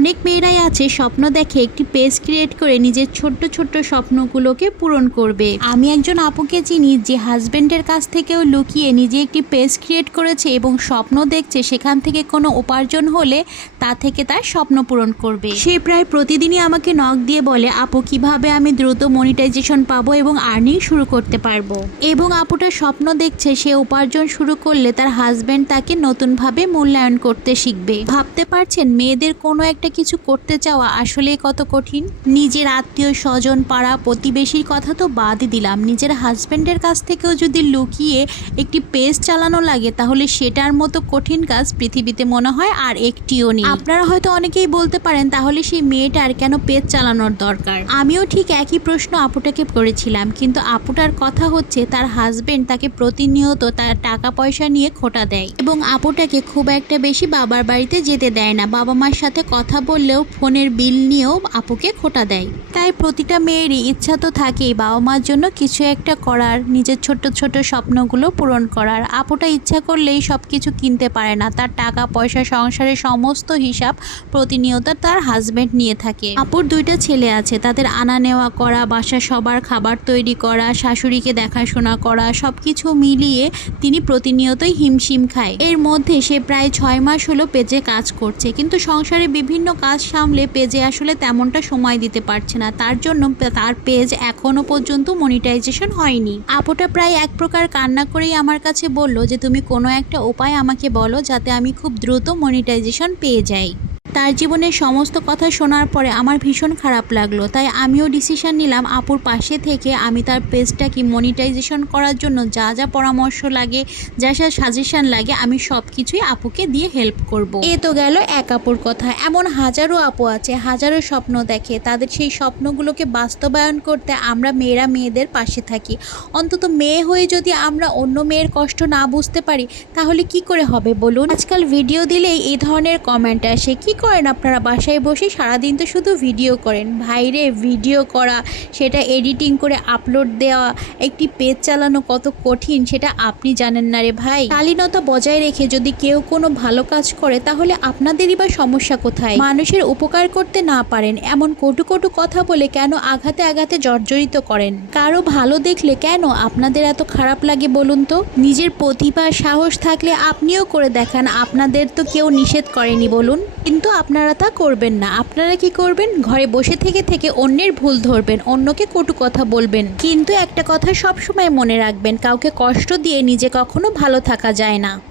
অনেক মেয়েরাই আছে, স্বপ্ন দেখে একটি পেজ ক্রিয়েট করে নিজের ছোট্ট ছোট্ট স্বপ্নগুলোকে পূরণ করবে। আমি একজন আপুকে চিনি যে হাজবেন্ডের কাছ থেকেও লুকিয়ে নিজে একটি পেজ ক্রিয়েট করেছে এবং স্বপ্ন দেখছে, সেখান থেকে কোনো উপার্জন হলে তা থেকে তার স্বপ্ন পূরণ করবে। সে প্রায় প্রতিদিনই আমাকে নখ দিয়ে বলে, আপু, কীভাবে আমি দ্রুত মনিটাইজেশন পাবো এবং আর্নিং শুরু করতে পারব? এবং আপুটা স্বপ্ন দেখছে, সে উপার্জন শুরু করলে তার হাজবেন্ড তাকে নতুনভাবে মূল্যায়ন করতে শিখবে। ভাবতে পারছেন, মেয়েদের কোনো একটা কিছু করতে চাওয়া আসলে কত কঠিন। নিজের আত্মীয় স্বজন পাড়া প্রতিবেশীর কথা তো বাদই দিলাম। নিজের হাজবেন্ডের কাছ থেকেও যদি লুকিয়ে একটি পেজ চালানো লাগে, তাহলে সেটার মতো কঠিন কাজ পৃথিবীতে মনে হয় আর একটিও নেই। আপনারা হয়তো অনেকেই বলতে পারেন, তাহলে সেই মেয়েটার কেন পেজ চালানোর দরকার? আমিও ঠিক একই প্রশ্ন আপুটাকে করেছিলাম, কিন্তু আপুটার কথা হচ্ছে তার হাজবেন্ড তাকে প্রতিনিয়ত তার টাকা পয়সা নিয়ে খোটা দেয় এবং আপুটাকে খুব একটা বেশি বাবার বাড়িতে যেতে দেয় না। বাবা মার সাথে কথা বললেও ফোনের বিল নিয়েও আপুকে খোটা দেয়। তাই প্রতিটা মেয়েরই ইচ্ছা তো থাকেই বাবা মার জন্য কিছু একটা করার, নিজের ছোট ছোট স্বপ্নগুলো পূরণ করার। আপুটা ইচ্ছা করলেই সব কিছু কিনতে পারে না, তার টাকা, পয়সা, সংসারের সমস্ত হিসাব প্রতিনিয়ত তার হাজবেন্ড নিয়ে থাকে। আপুর দুইটা ছেলে আছে, তাদের আনা নেওয়া করা বাসা সবার খাবার তৈরি করা, শাশুড়িকে দেখাশোনা করা সব কিছু মিলিয়ে তিনি প্রতিনিয়তই হিমশিম খায়। এর মধ্যে সে প্রায় ছয় মাস হলো পেজে কাজ করছে, কিন্তু সংসারে বিভিন্ন কাজ সামলে পেজে আসলে তেমনটা সময় দিতে পারছে না। তার জন্য তার পেজ এখনও পর্যন্ত মনিটাইজেশন হয়নি। আপুটা প্রায় এক প্রকার কান্না করেই আমার কাছে বলল যে, তুমি কোনো একটা উপায় আমাকে বলো যাতে আমি খুব দ্রুত মনিটাইজেশন পেয়ে যাই। তার জীবনের সমস্ত কথা শোনার পরে আমার ভীষণ খারাপ লাগল। তাই আমিও ডিসিশন নিলাম আপুর পাশে থেকে আমি তার পেজটাকে মনিটাইজেশন করার জন্য যা যা পরামর্শ লাগে, যা যা সাজেশন লাগে, আমি সব কিছুই আপুকে দিয়ে হেল্প করব। এ তো গেল এক আপুর কথা। এমন হাজারো আপু আছে, হাজারো স্বপ্ন দেখে। তাদের সেই স্বপ্নগুলোকে বাস্তবায়ন করতে আমরা মেয়েরা মেয়েদের পাশে থাকি। অন্তত মেয়ে হয়ে যদি আমরা অন্য মেয়ের কষ্ট না বুঝতে পারি, তাহলে কি করে হবে বলুন? আজকাল ভিডিও দিলেই এই ধরনের কমেন্ট আসে। কি করেন আপনারা? বাসায় বসে সারাদিন তো শুধু ভিডিও করেন। ভাইরে ভিডিও করা, সেটা এডিটিং করে আপলোড দেওয়া, একটি পেজ চালানো কত কঠিন, সেটা আপনি জানেন না রে ভাই। শালীনতা বজায় রেখে যদি কেউ কোনো ভালো কাজ করে, তাহলে আপনাদেরই বা সমস্যা কোথায়? মানুষের উপকার করতে না পারেন, এমন কটু কটু কথা বলে কেন আঘাতে আঘাতে জর্জরিত করেন? কারও ভালো দেখলে কেন আপনাদের এত খারাপ লাগে বলুন তো? নিজের প্রতিভা সাহস থাকলে আপনিও করে দেখান, আপনাদের তো কেউ নিষেধ করেনি বলুন। কিন্তু আপনারা তা করবেন না। আপনারা কি করবেন? ঘরে বসে থেকে থেকে অন্যের ভুল ধরবেন, অন্যকে কটু কথা বলবেন। কিন্তু একটা কথা সবসময় মনে রাখবেন, কাউকে কষ্ট দিয়ে নিজে কখনো ভালো থাকা যায় না।